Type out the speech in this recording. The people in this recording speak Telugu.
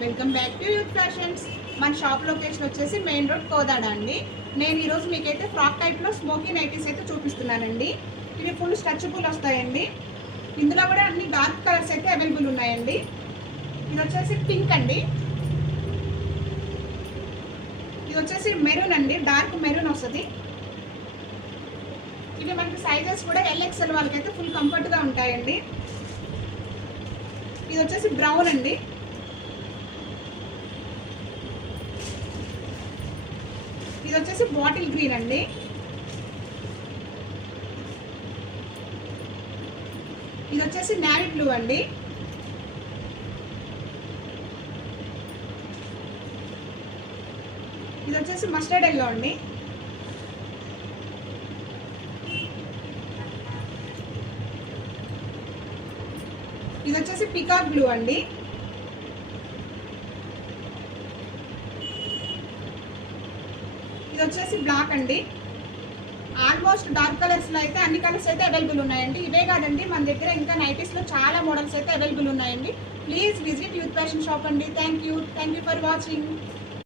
Welcome back to youth fashions. మన షాప్ లొకేషన్ వచ్చేసి మెయిన్ రోడ్ కోదాడ అండి. నేను ఈరోజు మీకైతే ఫ్రాక్ టైప్లో స్మోకీ నైటీస్ అయితే చూపిస్తున్నానండి. ఇవి ఫుల్ స్ట్రెచబుల్ వస్తాయండి. ఇందులో కూడా అన్ని డార్క్ కలర్స్ అయితే అవైలబుల్ ఉన్నాయండి. ఇది వచ్చేసి పింక్ అండి, ఇది వచ్చేసి మెరూన్ అండి, డార్క్ మెరూన్ వస్తుంది. ఇవి మనకి సైజెస్ కూడా LXL వాళ్ళకైతే ఫుల్ కంఫర్ట్గా ఉంటాయండి. ఇది వచ్చేసి బ్రౌన్ అండి, ఇది వచ్చేసి బాటిల్ గ్రీన్ అండి, ఇది వచ్చేసి నేవీ బ్లూ అండి, ఇది వచ్చేసి మస్టర్డ్ ఎల్లో అండి, ఇది వచ్చేసి పికాక్ బ్లూ అండి, ఇది వచ్చేసి బ్లాక్ అండి. ఆల్మోస్ట్ డార్క్ కలర్స్లో అయితే అన్ని కలర్స్ అయితే అవైలబుల్ ఉన్నాయండి. ఇవే కాదండి, మన దగ్గర ఇంకా నైటీస్లో చాలా మోడల్స్ అయితే అవైలబుల్ ఉన్నాయండి. Please visit youth fashion shop అండి. Thank you for watching.